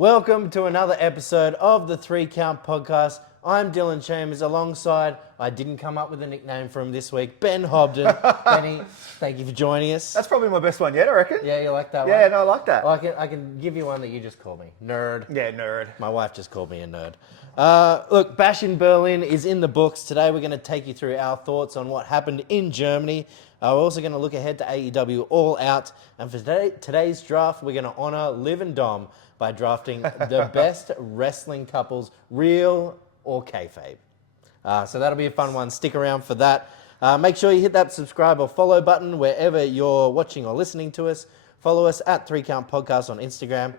Welcome to another episode of the 3 Count Podcast. I'm Dylan Chambers alongside, I didn't come up with a nickname for him this week, Ben Hobden. Benny, thank you for joining us. That's probably my best one yet, I reckon. Yeah, you like that one? Yeah, no, I like that. I can give you one that you just called me. Nerd. Yeah, nerd. My wife just called me a nerd. Look, Bash in Berlin is in the books. Today we're going to take you through our thoughts on what happened in Germany. We're also going to look ahead to AEW All Out. And for today's draft, we're going to honour Liv and Dom by drafting the best wrestling couples, real or kayfabe. So that'll be a fun one. Stick around for that. Make sure you hit that subscribe or follow button wherever you're watching or listening to us. Follow us at 3 Count Podcast on Instagram.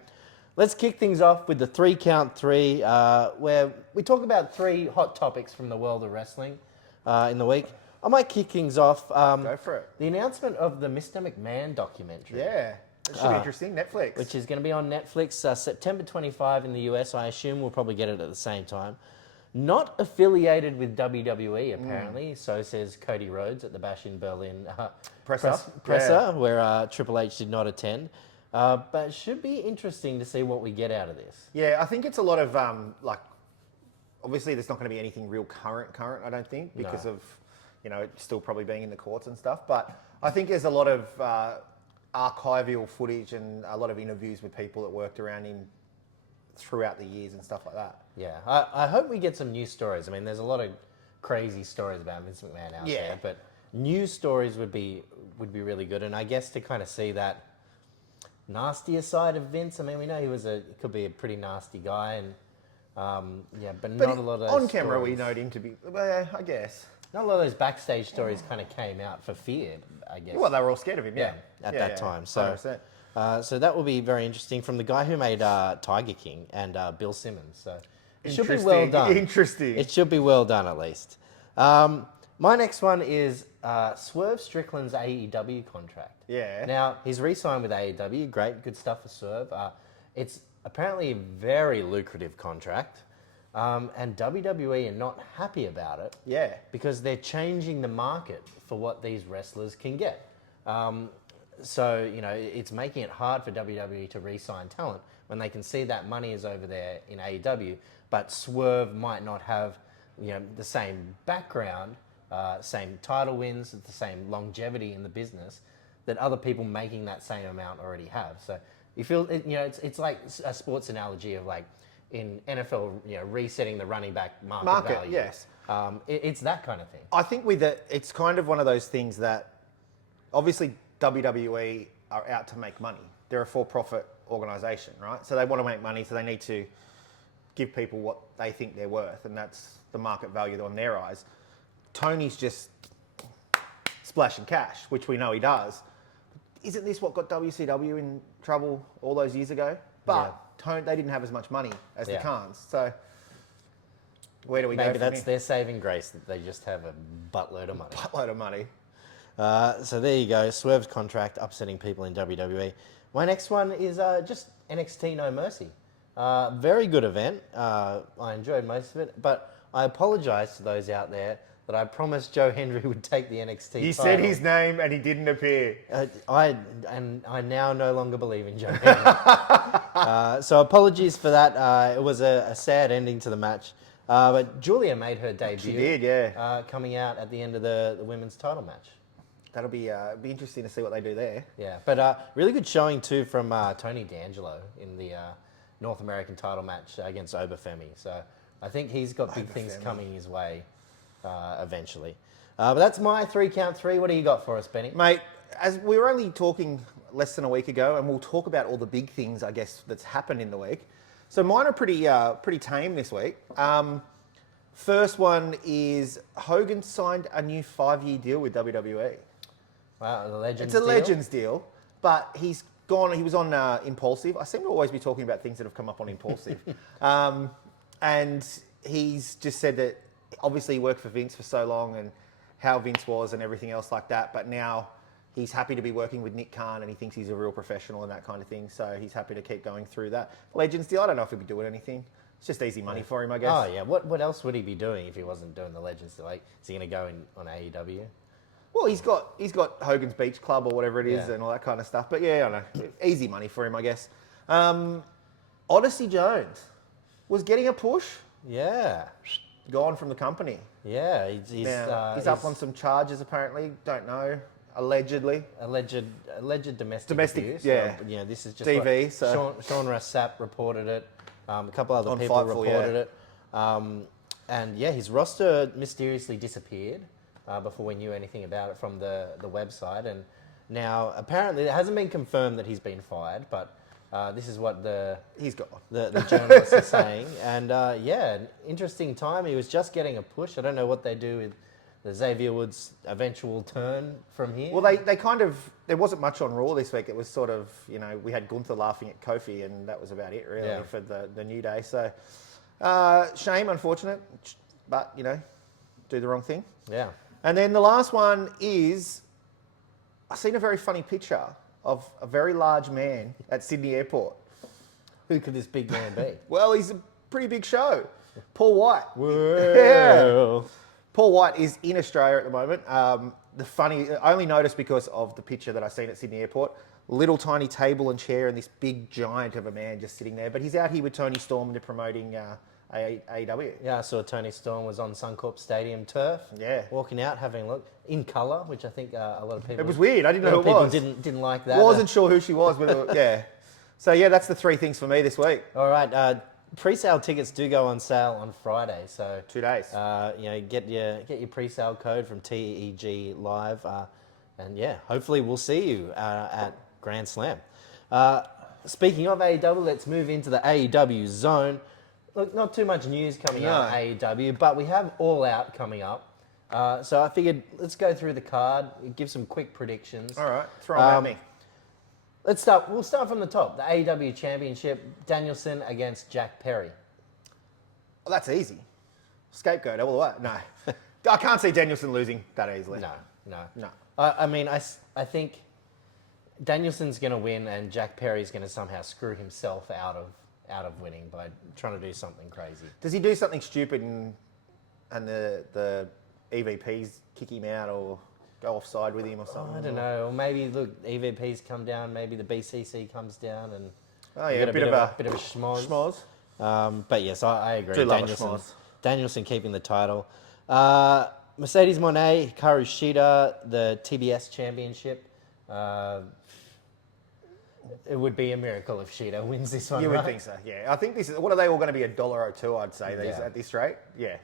Let's kick things off with the 3 Count 3, where we talk about 3 hot topics from the world of wrestling in the week. I might kick things off. Go for it. The announcement of the Mr McMahon documentary. Yeah, it should be interesting. Netflix. Which is going to be on Netflix September 25 in the US. I assume we'll probably get it at the same time. Not affiliated with WWE, apparently. So says Cody Rhodes at the Bash in Berlin presser, where Triple H did not attend. But it should be interesting to see what we get out of this. Yeah, I think it's a lot of, obviously there's not going to be anything real current, I don't think, because of, it still probably being in the courts and stuff. But I think there's a lot of archival footage and a lot of interviews with people that worked around him throughout the years and stuff like that. Yeah, I hope we get some news stories. I mean, there's a lot of crazy stories about Vince McMahon out there, but news stories would be really good. And I guess to kind of see that nastier side of Vince. I mean, we know he could be a pretty nasty guy, and but not a lot of those on camera stories. we know him to be. Well, I guess not a lot of those backstage stories kind of came out for fear. I guess. Well, they were all scared of him. Yeah, at that time. So. 100%. So that will be very interesting from the guy who made Tiger King and Bill Simmons. So it should be well done. Interesting. It should be well done at least. My next one is Swerve Strickland's AEW contract. Yeah. Now, he's re-signed with AEW. Great, good stuff for Swerve. It's apparently a very lucrative contract. And WWE are not happy about it. Yeah. Because they're changing the market for what these wrestlers can get. So, it's making it hard for WWE to re-sign talent when they can see that money is over there in AEW, but Swerve might not have, the same background, same title wins, the same longevity in the business that other people making that same amount already have. So you feel, it's like a sports analogy of like in NFL, resetting the running back market value. Yes. It's that kind of thing. I think with it, it's kind of one of those things that obviously WWE are out to make money. They're a for-profit organisation, right? So they want to make money, so they need to give people what they think they're worth, and that's the market value on their eyes. Tony's just splashing cash, which we know he does. Isn't this what got WCW in trouble all those years ago? But Tony, they didn't have as much money as the Khans, so where do we go from Maybe that's here? their saving grace, that they just have a buttload of money. Buttload of money. So there you go, Swerve's contract upsetting people in WWE. My next one is just NXT No Mercy. Very good event. I enjoyed most of it, but I apologise to those out there that I promised Joe Hendry would take the NXT title. You said his name and he didn't appear. I now no longer believe in Joe Hendry. So apologies for that. It was a sad ending to the match. But Julia made her debut. She did, yeah. Coming out at the end of the women's title match. That'll be interesting to see what they do there. Yeah, but really good showing too from Tony D'Angelo in the North American title match against Obafemi. So I think he's got big things coming his way eventually. But that's my 3 Count 3. What do you got for us, Benny? Mate, as we were only talking less than a week ago, and we'll talk about all the big things, I guess, that's happened in the week. So mine are pretty tame this week. First one is Hogan signed a new 5-year deal with WWE. Wow, the Legends deal? It's a deal? Legends deal, but he's gone. He was on Impulsive. I seem to always be talking about things that have come up on Impulsive. And he's just said that obviously he worked for Vince for so long and how Vince was and everything else like that, but now he's happy to be working with Nick Khan and he thinks he's a real professional and that kind of thing, so he's happy to keep going through that. Legends deal, I don't know if he'll be doing anything. It's just easy money for him, I guess. Oh, yeah. What else would he be doing if he wasn't doing the Legends deal? Like, is he going to go on AEW? Well, he's got Hogan's Beach Club or whatever it is and all that kind of stuff. But yeah, I know. Easy money for him, I guess. Odyssey Jones was getting a push, Yeah. gone from the company. Yeah. He's up on some charges apparently. Don't know. Allegedly. Alleged domestic abuse. yeah. This is just DV, what so- Sean Rassap reported it. A couple other On people Fightful, reported it. And his roster mysteriously disappeared before we knew anything about it from the website. And now apparently it hasn't been confirmed that he's been fired, but this is what He's gone. the journalists are saying. And an interesting time. He was just getting a push. I don't know what they do with the Xavier Woods' eventual turn from here. Well, they kind of, there wasn't much on Raw this week. It was sort of, we had Gunther laughing at Kofi, and that was about it, really, for the New Day. So, shame, unfortunate, but, do the wrong thing. Yeah. And then the last one is, I've seen a very funny picture of a very large man at Sydney Airport. Who could this big man be? Well, he's a pretty big show. Paul White. Well. Paul White is in Australia at the moment. I only noticed because of the picture that I seen at Sydney Airport. Little tiny table and chair and this big giant of a man just sitting there. But he's out here with Tony Storm and they're promoting AEW. Yeah, I saw Tony Storm was on Suncorp Stadium turf. Yeah. Walking out, having a look in colour, which I think a lot of people. It was weird. I didn't know who it people was. didn't like that. Wasn't sure who she was. Yeah. So yeah, that's the three things for me this week. All right. Pre-sale tickets do go on sale on Friday, so 2 days. Get your pre-sale code from TEG Live, and hopefully we'll see you at Grand Slam. Speaking of AEW, let's move into the AEW zone. Look, not too much news coming out of AEW, but we have All Out coming up. So I figured let's go through the card, give some quick predictions. All right, throw them at me. We'll start from the top. The AEW Championship, Danielson against Jack Perry. Well, that's easy. Scapegoat all the way. No. I can't see Danielson losing that easily. No. I think Danielson's going to win and Jack Perry's going to somehow screw himself out of winning by trying to do something crazy. Does he do something stupid and the EVPs kick him out or go offside with him or something? I don't know. Or maybe EVPs come down. Maybe the BCC comes down and a bit of a schmoz. But yes, I agree. Do love a schmoz. Danielson keeping the title. Mercedes Moné, Hikaru Shida, the TBS Championship. It would be a miracle if Shida wins this one. You would think so, yeah. I think this is. What are they all going to be $1.02? I'd say these Yeah. at this rate. Yeah,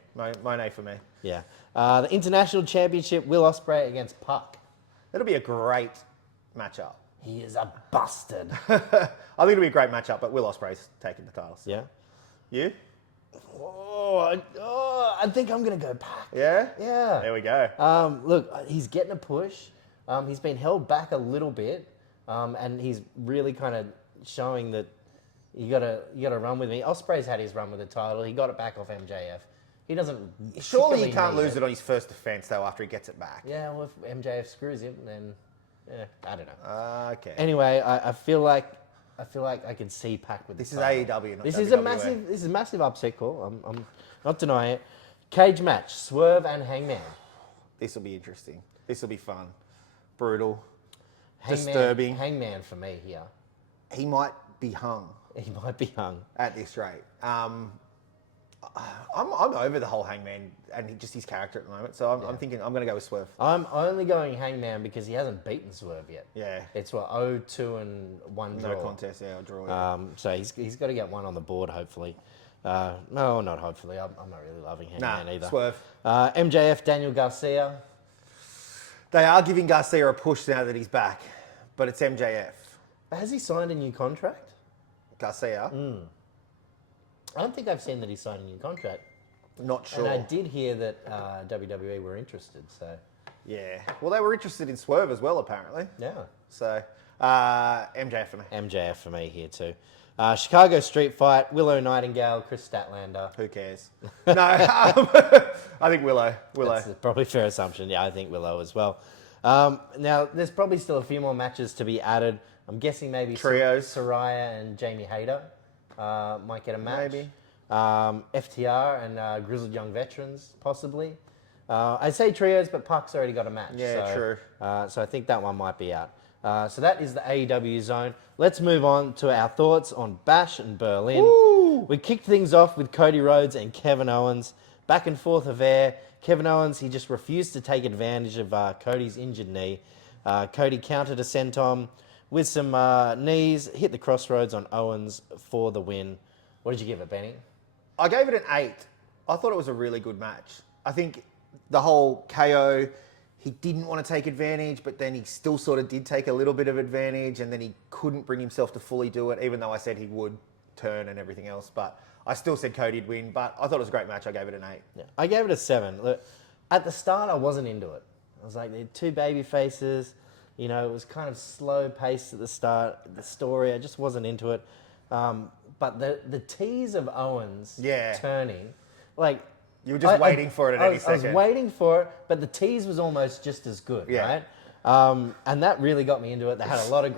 Monet for me. Yeah. The International Championship, Will Ospreay against Puck. That'll be a great matchup. He is a bastard. I think it'll be a great matchup, but Will Ospreay's taking the titles. Yeah. You? I think I'm going to go Puck. Yeah? Yeah. There we go. Look, he's getting a push. He's been held back a little bit, and he's really kind of showing that you gotta run with me. Ospreay's had his run with the title. He got it back off MJF. He doesn't. Surely he can't lose it on his first defense though after he gets it back. Yeah, well, if MJF screws him, then I don't know. Okay. Anyway, I feel like I can see Pac with This the is title. AEW, not This WWE. is a massive upset call. I'm not denying it. Cage match: Swerve and Hangman. This will be interesting. This will be fun. Brutal. Hangman, Disturbing. Hangman for me here. He might be hung He might be hung. at this rate. I'm over the whole Hangman and just his character at the moment. So I'm thinking I'm going to go with Swerve. I'm only going Hangman because he hasn't beaten Swerve yet. Yeah. It's 0-2 and 1 draw. No contest, yeah, I'll draw. Yeah. So he's got to get one on the board, hopefully. No, not hopefully. I'm not really loving Hangman either. Swerve. MJF, Daniel Garcia. They are giving Garcia a push now that he's back, but it's MJF. Has he signed a new contract? Garcia, I don't think I've seen that he signed a new contract. not sure. And I did hear that WWE were interested, so... Yeah. Well, they were interested in Swerve as well, apparently. Yeah. So, MJF for me. MJF for me here too. Chicago Street Fight, Willow Nightingale, Chris Statlander. Who cares? No, I think Willow. That's a probably fair assumption. Yeah, I think Willow as well. Now, there's probably still a few more matches to be added. I'm guessing maybe Trios. Saraya and Jamie Hayter might get a match. Maybe. FTR and Grizzled Young Veterans, possibly. I say trios, but Puck's already got a match. Yeah, so, true. So I think that one might be out. So that is the AEW zone. Let's move on to our thoughts on Bash and Berlin. Woo! We kicked things off with Cody Rhodes and Kevin Owens. Back and forth of air. Kevin Owens, he just refused to take advantage of Cody's injured knee. Cody countered a senton with some knees, hit the crossroads on Owens for the win. What did you give it, Benny? I gave it an 8. I thought it was a really good match. I think the whole KO, he didn't want to take advantage, but then he still sort of did take a little bit of advantage, and then he couldn't bring himself to fully do it, even though I said he would turn and everything else. But I still said Cody'd win, but I thought it was a great match. I gave it an 8. Yeah, I gave it a 7. Look, at the start, I wasn't into it. I was like, they're two baby faces. You know, it was kind of slow paced at the start. The story, I just wasn't into it. But the tease of Owens turning, like... You were just waiting for it at any second. I was waiting for it, but the tease was almost just as good, right? And that really got me into it. They had a lot of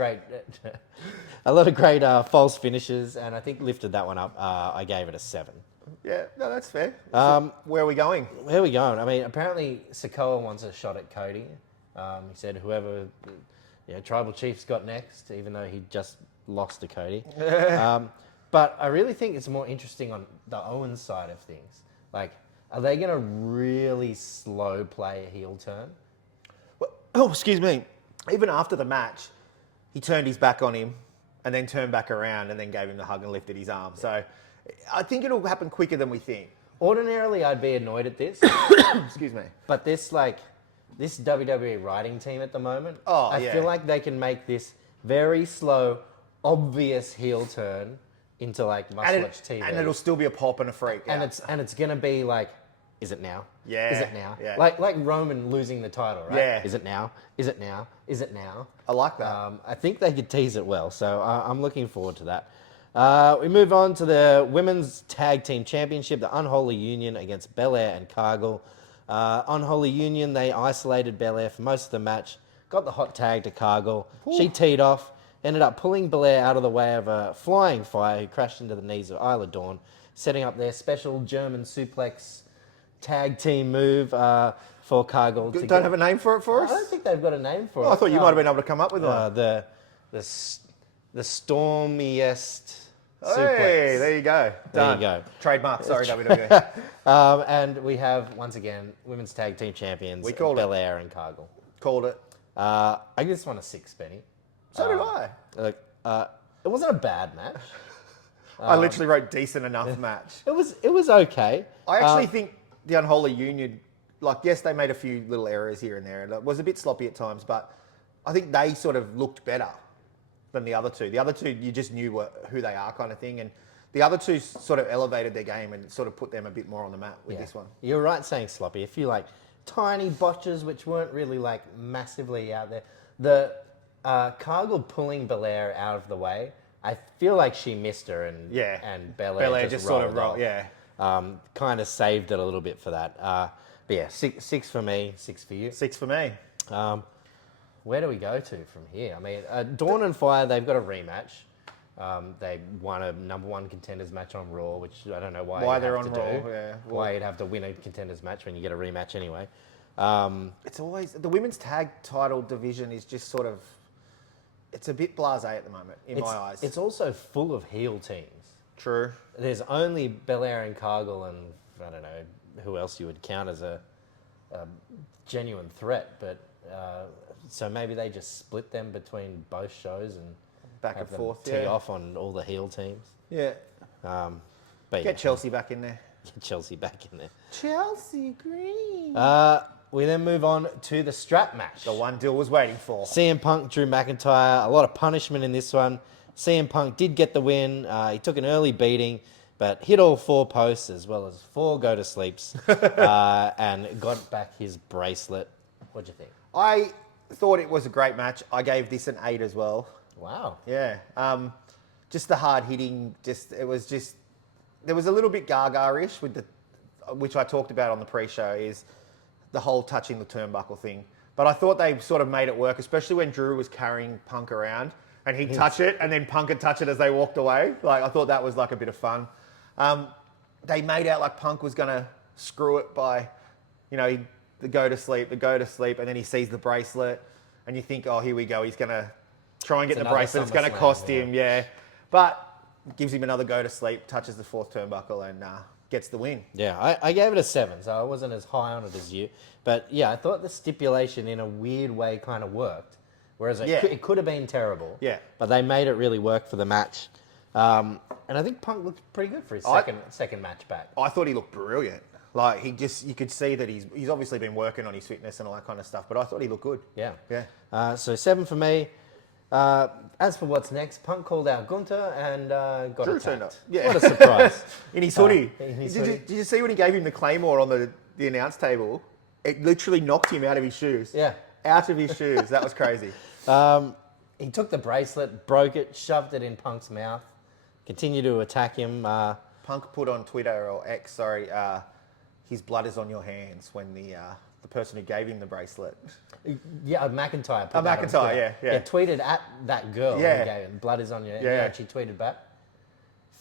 great false finishes, and I think lifted that one up. I gave it a 7. Yeah, no, that's fair. So where are we going? Where are we going? I mean, apparently Sikoa wants a shot at Cody. He said whoever, Tribal Chief's got next, even though he just lost to Cody. But I really think it's more interesting on the Owens side of things. Like, are they going to really slow play a heel turn? Well, excuse me. Even after the match, he turned his back on him and then turned back around and then gave him the hug and lifted his arm. So I think it'll happen quicker than we think. Ordinarily, I'd be annoyed at this. Excuse me. But this WWE writing team at the moment, I feel like they can make this very slow, obvious heel turn into like must-watch TV. And it'll still be a pop and a freak. And it's going to be like, is it now? Yeah. Is it now? Yeah. Like Roman losing the title, right? Yeah. Is it now? Is it now? Is it now? I like that. I think they could tease it well, so I'm looking forward to that. We move on to the Women's Tag Team Championship, the Unholy Union against Belair and Cargill. Unholy Union, they isolated Belair for most of the match, got the hot tag to Cargill. Ooh. She teed off, ended up pulling Belair out of the way of a flying fire who crashed into the knees of Isla Dawn, setting up their special German suplex tag team move for Cargill. Don't have a name for it for us? I don't think they've got a name for it. I thought you might have been able to come up with one. The stormiest suplex. Hey, there you go. Done. There you go. Trademark. Sorry, WWE. And we have, once again, Women's Tag Team Champions, Belair and Cargill. Called it. I give this one a 6, Benny. So did I. Look, it wasn't a bad match. I literally wrote decent enough match. It was okay. I actually think the Unholy Union, yes, they made a few little errors here and there. It was a bit sloppy at times, but I think they sort of looked better than the other two. The other two, you just knew who they are kind of thing. And the other two sort of elevated their game and sort of put them a bit more on the map with this one. You're right saying sloppy. A few tiny botches which weren't really massively out there. The Cargill pulling Belair out of the way, I feel like she missed her and Belair just sort of rolled. Yeah. Kind of saved it a little bit for that. But yeah, 6 for me, 6 for you. 6 for me. Where do we go to from here? I mean, Dawn and Fire, they've got a rematch. They won a #1 contenders match on Raw, which I don't know why they're on Raw. Yeah. Why you'd have to win a contenders match when you get a rematch anyway. It's always the women's tag title division is just sort of, it's a bit blasé at the moment in my eyes. It's also full of heel teams. True. There's only Belair and Cargill and I don't know who else you would count as a genuine threat, but so maybe they just split them between both shows and back and forth, tee off on all the heel teams. Yeah. But Get Chelsea back in there. Get Chelsea back in there. Chelsea Green. We then move on to the strap match. The one Dill was waiting for. CM Punk, Drew McIntyre. A lot of punishment in this one. CM Punk did get the win. He took an early beating, but hit all 4 posts as well as 4 go-to-sleeps and got back his bracelet. What'd you think? I thought it was a great match. I gave this an 8 as well. Wow. Yeah. Just the hard hitting. There was a little bit gaga-ish with which I talked about on the pre-show, is the whole touching the turnbuckle thing. But I thought they sort of made it work, especially when Drew was carrying Punk around and he'd touch it and then Punk would touch it as they walked away. I thought that was a bit of fun. They made out like Punk was going to screw it by, the go to sleep, and then he sees the bracelet and you think, oh, here we go, he's going to try and get the another bracelet, it's going to SummerSlam, cost him, yeah. But gives him another go to sleep, touches the fourth turnbuckle, and gets the win. Yeah, I gave it a 7, so I wasn't as high on it as you. But yeah, I thought the stipulation in a weird way kind of worked. Whereas it could have been terrible. Yeah. But they made it really work for the match. And I think Punk looked pretty good for his second match back. I thought he looked brilliant. Like, you could see that he's obviously been working on his fitness and all that kind of stuff, but I thought he looked good. Yeah. Yeah. So 7 for me. As for what's next, Punk called out Gunther and got Drew attacked. turned up. Yeah. What a surprise. In his hoodie. Hoodie. Did you see when he gave him the Claymore on the announce table? It literally knocked him out of his shoes. Yeah. Out of his shoes. That was crazy. He took the bracelet, broke it, shoved it in Punk's mouth, continued to attack him. Punk put on Twitter, or X, sorry, his blood is on your hands when the person who gave him the bracelet. Yeah, McIntyre. Put McIntyre, that on Twitter. yeah. Tweeted at that girl who Yeah. gave it. Blood is on your hands. Yeah. And she tweeted back.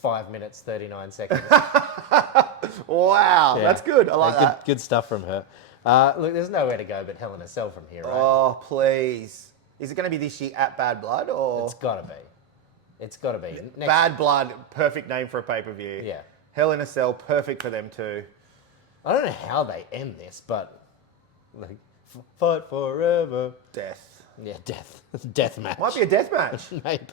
5 minutes, 39 seconds. Wow, Yeah. that's good. I like that. Good stuff from her. Look, there's nowhere to go but Hell in a Cell from here, right? Oh, please. Is it going to be this year at Bad Blood, or It's got to be. It's got to be. Next, Bad Blood? Perfect name for a pay-per-view. Yeah. Hell in a Cell, perfect for them too. I don't know how they end this, but like, fight forever. Death. Yeah, death match. Might be a death match. Maybe.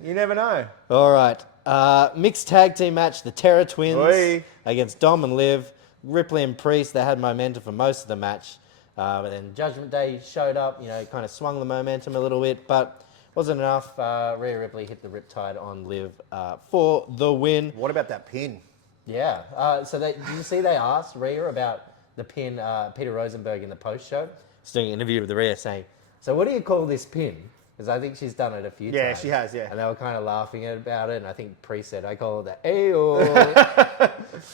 You never know. All right. Mixed tag team match. The Terror Twins Oi. against Dom and Liv. Ripley and Priest. They had momentum for most of the match. But then Judgment Day showed up, kind of swung the momentum a little bit, but wasn't enough. Rhea Ripley hit the Riptide on Liv for the win. What about that pin? Yeah. So did you see they asked Rhea about the pin, Peter Rosenberg in the post-show? He's doing an interview with Rhea saying, so what do you call this pin? Because I think she's done it a few times. Yeah, she has, yeah. And they were kind of laughing about it, and I think Priest said, I call it the Ayo.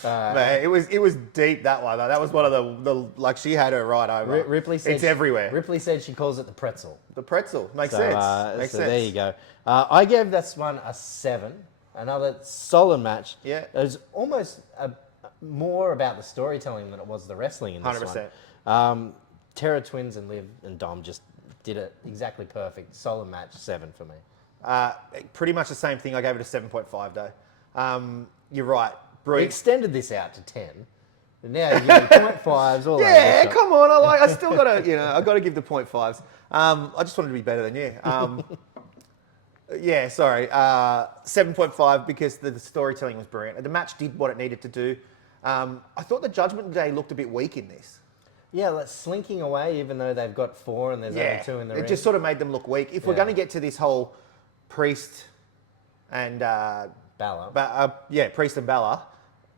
Man, it was deep, that one. That was one of the like, she had her right over. Ripley said it's everywhere. Ripley said she calls it the pretzel. The pretzel. Makes So, sense. Makes so sense. there you go. I gave this one a 7. Another solid match. Yeah. It was almost more about the storytelling than it was the wrestling in this 100%. one. Terror Twins and Liv and Dom just did it exactly perfect. Solid match, 7 for me. Pretty much the same thing. I gave it a 7.5 though. You're right. We Brilliant. extended this out to 10. And now you give me 0.5s. All Yeah, over the shop. come on. I still gotta, I gotta give the 0.5s. I just wanted to be better than you. Yeah, sorry. 7.5 because the storytelling was brilliant. The match did what it needed to do. I thought the Judgment Day looked a bit weak in this. Yeah, like slinking away, even though they've got 4 and there's only 2 in the ring. It just sort of made them look weak. If we're Yeah. going to get to this whole Priest and Balor. Priest and Balor,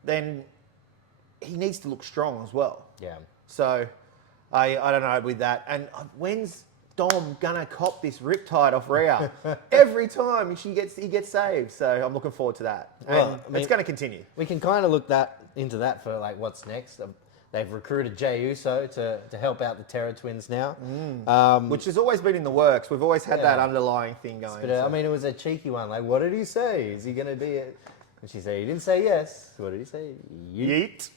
then he needs to look strong as well. Yeah. So I don't know with that. And when's Dom gonna cop this riptide off Rhea? Every time he gets saved. So I'm looking forward to that. Well, And I mean, it's going to continue. We can kind of look into that for like what's next. They've recruited Jey Uso to help out the Terror Twins now. Which has always been in the works. We've always had Yeah. that underlying thing going. But I mean, it was a cheeky one. Like, what did he say? Is he going to be a... And she said, he didn't say yes. What did he say? Yeet.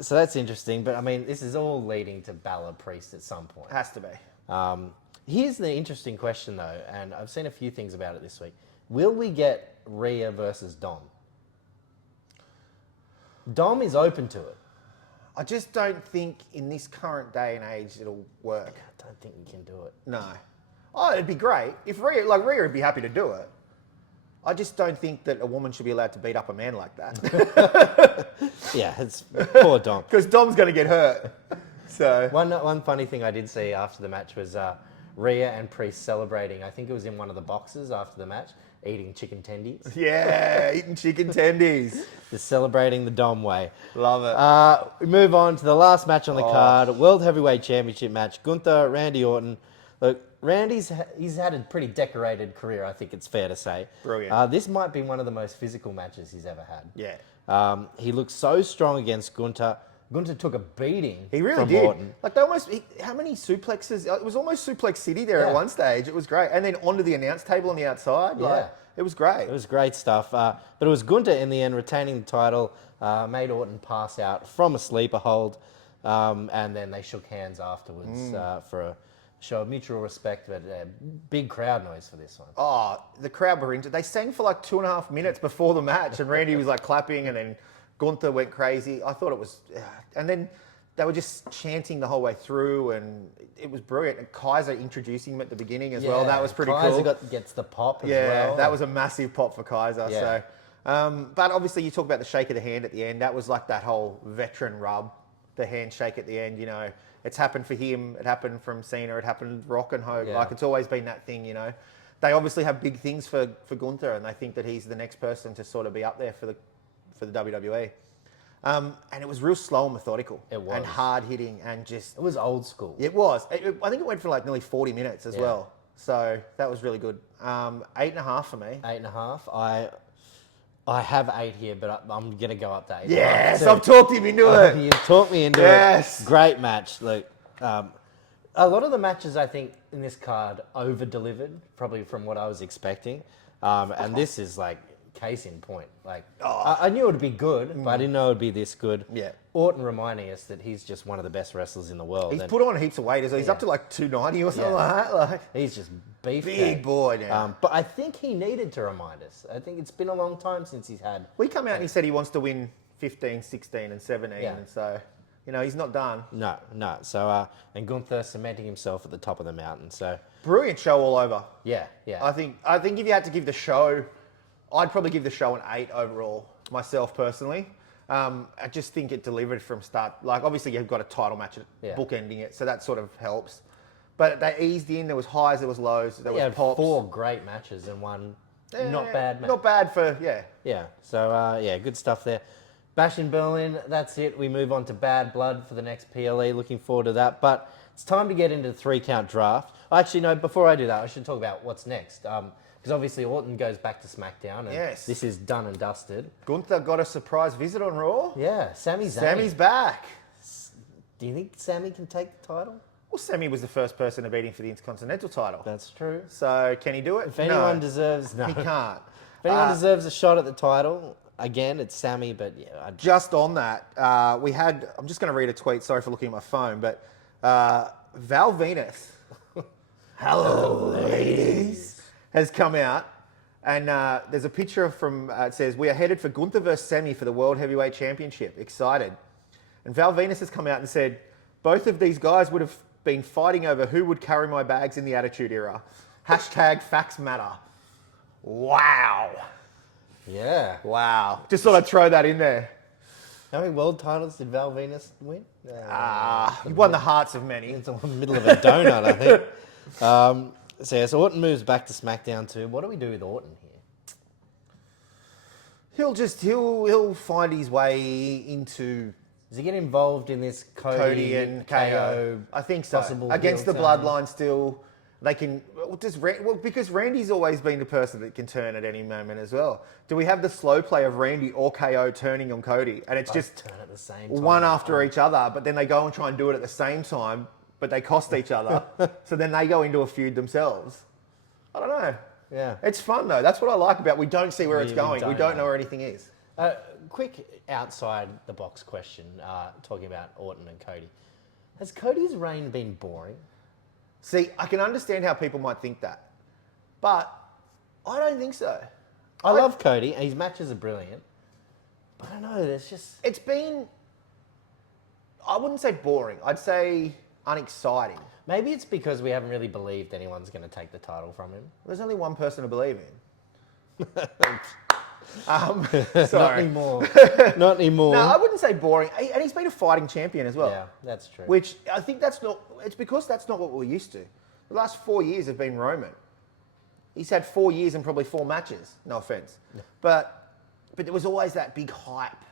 So that's interesting. But I mean, this is all leading to Balor Priest at some point. Has to be. Here's the interesting question, though, and I've seen a few things about it this week. Will we get Rhea versus Dom? Dom is open to it. I just don't think in this current day and age it'll work. I don't think we can do it. No. Oh, it'd be great. If Rhea would be happy to do it. I just don't think that a woman should be allowed to beat up a man like that. Yeah, it's poor Dom. Because Dom's going to get hurt. So One funny thing I did see after the match was Rhea and Priest celebrating. I think it was in one of the boxes after the match, eating chicken tendies. yeah, eating chicken tendies. Just celebrating the Dom way. Love it. We move on to the last match on the card, World Heavyweight Championship match. Gunther, Randy Orton. Look, he's had a pretty decorated career, I think it's fair to say. Brilliant. This might be one of the most physical matches he's ever had. Yeah. He looked so strong against Gunther. Gunther took a beating He really from did. Orton. Like they how many suplexes? It was almost Suplex City there Yeah. at one stage. It was great. And then onto the announce table on the outside. Yeah. Like, it was great. It was great stuff. But it was Gunther in the end retaining the title, made Orton pass out from a sleeper hold, and then they shook hands afterwards for show of mutual respect, but big crowd noise for this one. Oh, the crowd were into it. They sang for like 2.5 minutes before the match, and Randy was like clapping, and then Gunther went crazy. I thought it was, and then they were just chanting the whole way through, and it was brilliant. And Kaiser introducing him at the beginning as well. That was pretty Kaiser cool. gets the pop as well. Yeah, that was a massive pop for Kaiser. Yeah. So, but obviously you talk about the shake of the hand at the end. That was like that whole veteran rub, the handshake at the end. You know, it's happened for him. It happened from Cena. It happened Rock and Hogan. Yeah. Like it's always been that thing. You know, they obviously have big things for Gunther, and they think that he's the next person to sort of be up there for the WWE. And it was real slow and methodical. It was. And hard hitting and just... It was old school. It was. I think it went for like nearly 40 minutes as well. So that was really good. 8.5 for me. 8.5. I have 8 here, but I'm going to go up to 8.5. Yes, I've talked him into it. You've talked me into Yes. it. Great match. Look, a lot of the matches, I think, in this card over-delivered, probably from what I was expecting. And this is like... case in point. Like, I knew it would be good, but I didn't know it would be this good. Yeah. Orton reminding us that he's just one of the best wrestlers in the world. He's put on heaps of weight. He's up to like 290 or something like that. Like, he's just beefcake. big boy now. But I think he needed to remind us. I think it's been a long time since he's had... We come out and he said he wants to win 15, 16 and 17. Yeah. And so, you know, he's not done. No. So, and Gunther cementing himself at the top of the mountain. So, Brilliant show all over. yeah. I think if you had to give the show... I'd probably give the show an 8 overall, myself personally. I just think it delivered from start. Like, obviously, you've got a title match bookending it, so that sort of helps. But they eased in. There was highs, there was lows, there was pops. 4 great matches and one not bad match. Not bad for, Yeah. So, good stuff there. Bash in Berlin, that's it. We move on to Bad Blood for the next PLE. Looking forward to that. But it's time to get into the 3-count draft. Actually, no, before I do that, I should talk about what's next. Because obviously Orton goes back to SmackDown, and this is done and dusted. Gunther got a surprise visit on Raw. Yeah, Sami Zayn. Sammy's back. Do you think Sami can take the title? Well, Sammy was the first person to beat him for the Intercontinental title. That's true. So, can he do it? If anyone deserves... No. He can't. If anyone deserves a shot at the title, again, it's Sami, but yeah... Just on that, we had... I'm just going to read a tweet. Sorry for looking at my phone, but Val Venus... Hello, ladies. Has come out, and there's a picture from, it says, we are headed for Gunther versus Sami for the World Heavyweight Championship. Excited. And Val Venus has come out and said, both of these guys would have been fighting over who would carry my bags in the Attitude Era. Hashtag facts matter. Wow. Yeah. Wow. Just thought I'd throw that in there. How many world titles did Val Venus win? He won the hearts of many. It's in the middle of a donut, I think. So Orton moves back to SmackDown too. What do we do with Orton here? He'll find his way into... Does he get involved in this Cody and KO? I think so. Against the bloodline still. They can... because Randy's always been the person that can turn at any moment as well. Do we have the slow play of Randy or KO turning on Cody? And it's just turn at the same time. One after each other, but then they go and try and do it at the same time, but they cost each other. So then they go into a feud themselves. I don't know. Yeah. It's fun though. That's what I like about it. We don't see where it's going. We don't know where anything is. Quick outside the box question, talking about Orton and Cody. Has Cody's reign been boring? See, I can understand how people might think that, but I don't think so. I love Cody, and his matches are brilliant. But I don't know, there's just... It's been, I wouldn't say boring. I'd say unexciting. Maybe it's because we haven't really believed anyone's going to take the title from him. There's only one person to believe in. Not Sorry. anymore. Not anymore. No, I wouldn't say boring. And he's been a fighting champion as well. Yeah, that's true. Which I think it's because that's not what we're used to. The last 4 years have been Roman. He's had 4 years and probably 4 matches. No offense. But there was always that big hype.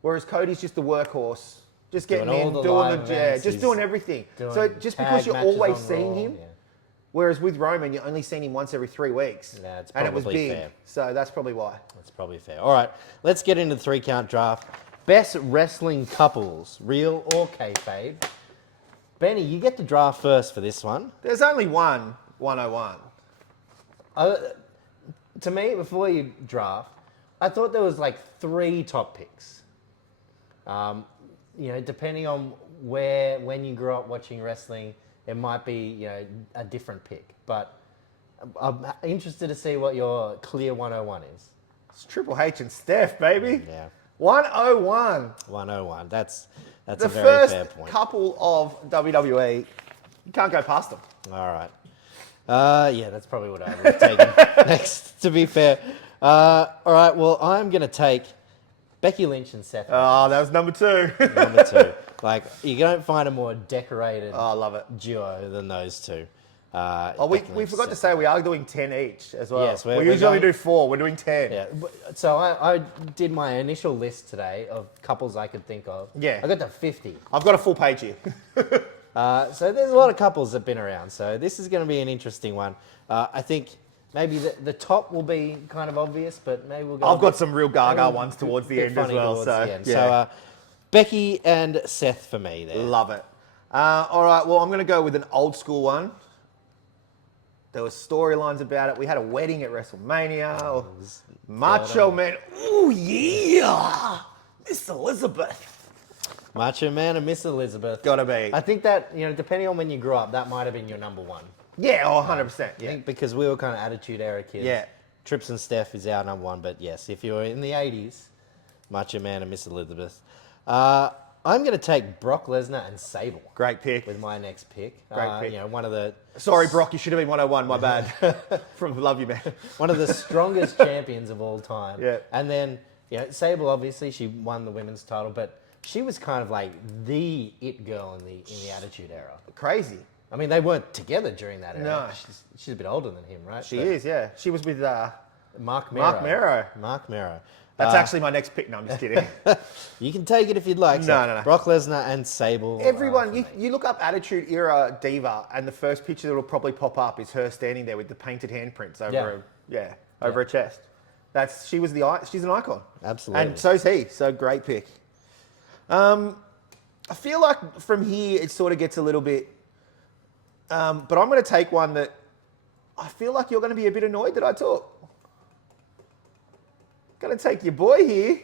Whereas Cody's just the workhorse. Just getting in, doing everything. So just because you're always seeing him, whereas with Roman, you're only seeing him once every 3 weeks. Yeah, it's and it was probably big. fair. So that's probably why. That's probably fair. All right, let's get into the 3-count draft. Best wrestling couples, real or kayfabe. Benny, you get the draft first for this one. There's only one 101. To me, before you draft, I thought there was like 3 top picks. Depending on when you grew up watching wrestling, it might be a different pick. But I'm interested to see what your clear 101 is. It's Triple H and Steph, baby. Yeah. 101. 101. That's The a very fair first point. couple of WWE, you can't go past them. All right. Yeah, that's probably what I would have taken next, to be fair. All right, well, I'm going to take Becky Lynch and Seth Oh, that was number 2. number 2. Like, you don't find a more decorated I love it. duo than those two. We Becky Lynch, forgot to Seth say we are doing 10 each as well. Yes, we we're usually only going- do 4. We're doing 10. Yeah. So I did my initial list today of couples I could think of. Yeah. I got to 50. I've got a full page here. So there's a lot of couples that have been around. So this is going to be an interesting one. I think maybe the top will be kind of obvious, but maybe we'll go. I've got some real gaga ones towards the end as well. So, Yeah. yeah. So Becky and Seth for me there. Love it. All right, well, I'm going to go with an old school one. There were storylines about it. We had a wedding at WrestleMania. Macho Man. Ooh, yeah. Miss Elizabeth. Macho Man and Miss Elizabeth. Gotta be. I think that, depending on when you grew up, that might have been your number one. Yeah, 100%. I think because we were kind of attitude era kids. Yeah. Trips and Steph is our number one, but yes, if you were in the 80s, Macho Man and Miss Elizabeth. I'm going to take Brock Lesnar and Sable Great pick. with my next pick. Great pick. One of the Sorry, Brock, you should have been 101. My bad. From Love You, man. one of the strongest champions of all time. Yeah. And then, Sable, obviously, she won the women's title, but she was kind of like the it girl in the Attitude Era. Crazy. I mean, they weren't together during that era. No. She's a bit older than him, right? She But is, yeah. She was with... Mark Mero. Mark Mero. That's actually my next pick. No, I'm just kidding. You can take it if you'd like. So No. Brock Lesnar and Sable. Everyone, you look up Attitude Era Diva, and the first picture that will probably pop up is her standing there with the painted handprints over her chest. She's an icon. Absolutely. And so's he. So great pick. I feel like from here it sort of gets a little bit, but I'm going to take one that I feel like you're going to be a bit annoyed that I took. Going to take your boy here,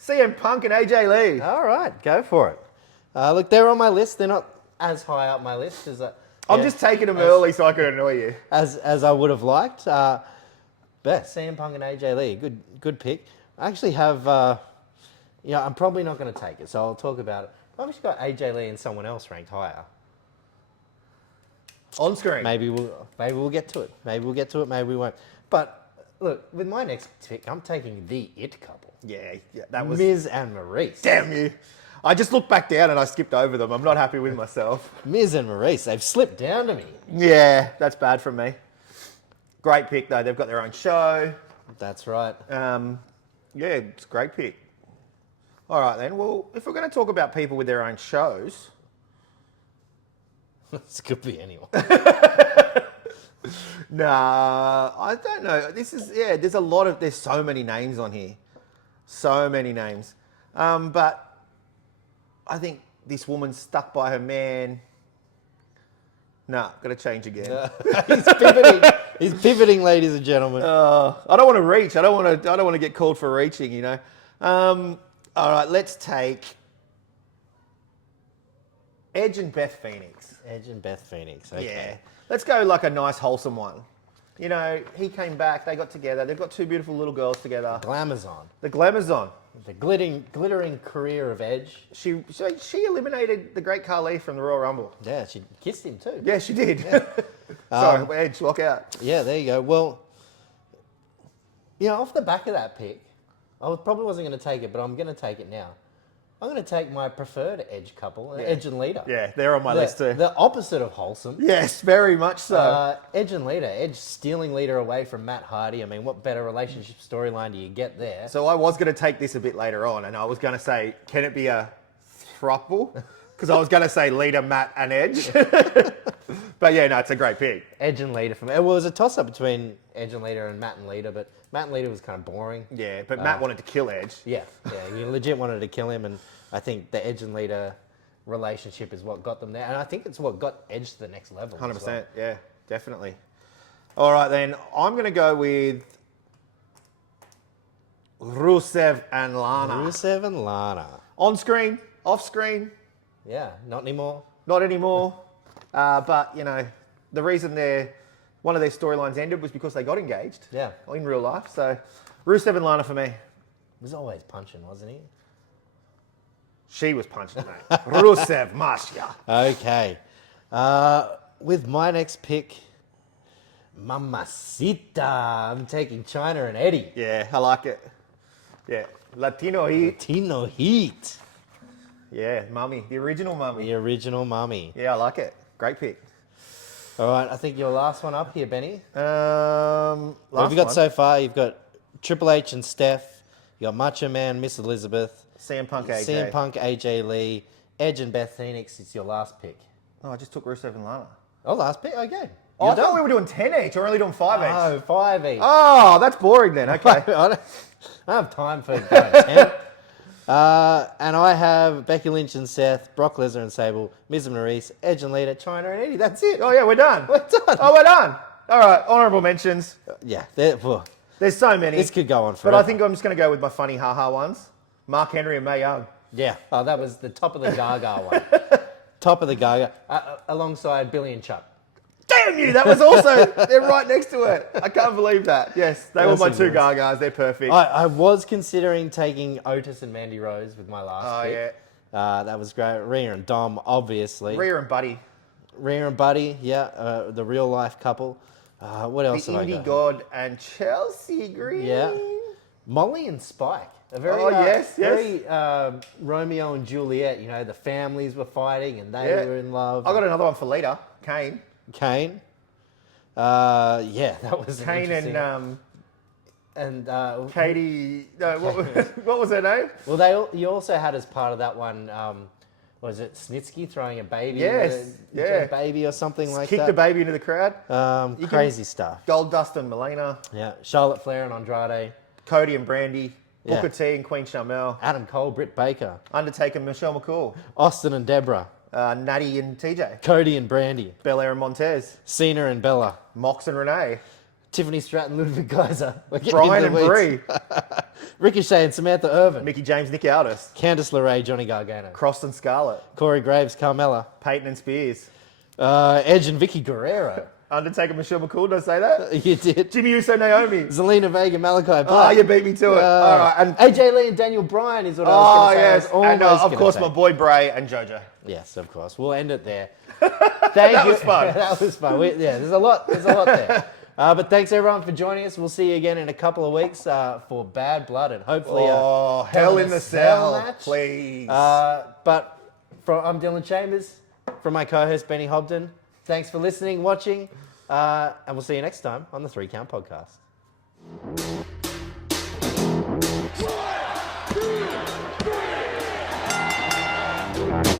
CM Punk and AJ Lee. All right, go for it. Look, they're on my list. They're not as high up my list as I'm just taking them early so I can annoy you. as I would have liked. But CM Punk and AJ Lee, good pick. I actually have. I'm probably not going to take it, so I'll talk about it. I've actually got AJ Lee and someone else ranked higher. On screen. Maybe we'll get to it. Maybe we won't. But look, with my next pick, I'm taking the it couple. Yeah, that was... Miz and Maurice. Damn you. I just looked back down and I skipped over them. I'm not happy with myself. Miz and Maurice, they've slipped down to me. Yeah, that's bad from me. Great pick, though. They've got their own show. That's right. Yeah, it's a great pick. All right, then. Well, if we're going to talk about people with their own shows... This could be anyone. Nah, I don't know. There's so many names on here. So many names. But I think this woman's stuck by her man. Nah, got to change again. He's pivoting. He's pivoting, ladies and gentlemen. I don't want to reach. I don't want to get called for reaching, All right, let's take Edge and Beth Phoenix. Edge and Beth Phoenix. Okay. Yeah. Let's go like a nice, wholesome one. He came back, they got together, they've got 2 beautiful little girls together. Glamazon. The Glamazon. The glittering career of Edge. She eliminated the Great Khali from the Royal Rumble. Yeah, she kissed him too. Yeah, she did. Sorry, Edge, walk out. Yeah, there you go. Well, off the back of that pick, probably wasn't going to take it, but I'm going to take it now. I'm going to take my preferred Edge couple, Edge and Lita. Yeah, they're on my list too. The opposite of wholesome. Yes, very much so. Edge and Lita. Edge stealing Lita away from Matt Hardy. I mean, what better relationship storyline do you get there? So I was going to take this a bit later on, and I was going to say, can it be a throuple? Because I was going to say Lita, Matt, and Edge. But yeah, no, it's a great pick. Edge and Lita from it was a toss-up between Edge and Lita and Matt and Lita, but Matt and Lita was kind of boring. Yeah, but Matt wanted to kill Edge. Yeah, he legit wanted to kill him, and I think the Edge and Lita relationship is what got them there, and I think it's what got Edge to the next level. 100%, as well. yeah, definitely. All right, then, I'm going to go with Rusev and Lana. Rusev and Lana. On screen, off screen, Yeah, not anymore. not anymore. But, you know, the reason one of their storylines ended was because they got engaged. Yeah. In real life. So, Rusev and Lana for me. He was always punching, wasn't he? She was punching, mate. Rusev, Masha. Okay. With my next pick, Mamacita. I'm taking China and Eddie. Yeah, I like it. Yeah, Latino Heat. Latino Heat. Yeah, Mummy, the original Mummy. The original mummy. Yeah, I like it. Great pick. All right, I think your last one up here, Benny. Last What have you got one. so far? You've got Triple H and Steph. You got Macho Man, Miss Elizabeth. CM Punk, AJ. CM Punk, AJ Lee. Edge and Beth Phoenix. It's your last pick. Oh, I just took Rusev and Lana. Oh, last pick? Okay. Oh, I thought we were doing 10 each, or only doing 5 each. Oh, 5 each. Oh, that's boring then. Okay. I don't have time for going 10. And I have Becky Lynch and Seth, Brock Lesnar and Sable, Miz and Maurice, Edge and Lita, China and Eddie. That's it. Oh, yeah, we're done. We're done. Oh, we're done. All right, honourable mentions. Yeah, There's so many. this could go on But forever. I think I'm just going to go with my funny ha-ha ones. Mark Henry and Mae Young. Yeah. Oh, that was the top of the Gaga one. Top of the Gaga, alongside Billy and Chuck. Damn you, that was also, they're right next to it. I can't believe that. Yes, they were That's my a two good one. Gagas. They're perfect. I was considering taking Otis and Mandy Rose with my last Oh, pick. yeah. That was great. Rhea and Dom, obviously. Rhea and Buddy. Rhea and Buddy, yeah, the real life couple. What else The have I Indie got? God and Chelsea Green. Yeah. Molly and Spike. A very, Oh, yes, very Romeo and Juliet. You know, the families were fighting and they Yeah. were in love. I got another one for Lita. Kane. Kane. Yeah, that was an Kane interesting- and Katie. No, what was her name? Well, you also had as part of that one. Was it Snitsky throwing a baby? Yes, into yeah. a baby or something like Kick that. the baby into the crowd. Crazy stuff. Gold Dust and Melina. Yeah, Charlotte Flair and Andrade, Cody and Brandy. Yeah. Booker T and Queen Sharmell. Adam Cole, Britt Baker, Undertaker and Michelle McCool. Austin and Deborah, Natty and TJ. Cody and Brandy, Belair and Montez. Cena and Bella, Mox and Renee. Tiffany Stratton, Ludwig Kaiser, we're getting Brian and into the weeds. Bree. Ricochet and Samantha Irvin, Mickey James, Nick Aldis. Candice LeRae, Johnny Gargano, Cross and Scarlett. Corey Graves, Carmella, Peyton and Spears. Edge and Vicky Guerrero. Undertaker, Michelle McCool. Did I say that? You did. Jimmy Uso, Naomi. Zelina Vega, Malachi Black. Oh, you beat me to it. All right. And AJ Lee and Daniel Bryan is what I oh, was going to say. yes. I was And almost of gonna course, say. my boy Bray and JoJo. Yes, of course. We'll end it there. Thank you. was fun. That was fun. There's a lot there. But thanks everyone for joining us. We'll see you again in a couple of weeks for Bad Blood and hopefully Oh, Hell Hell in in a the Cell Cell, match. please. But I'm Dylan Chambers from my co-host Benny Hobden. Thanks for listening, watching, and we'll see you next time on the 3 Count Podcast.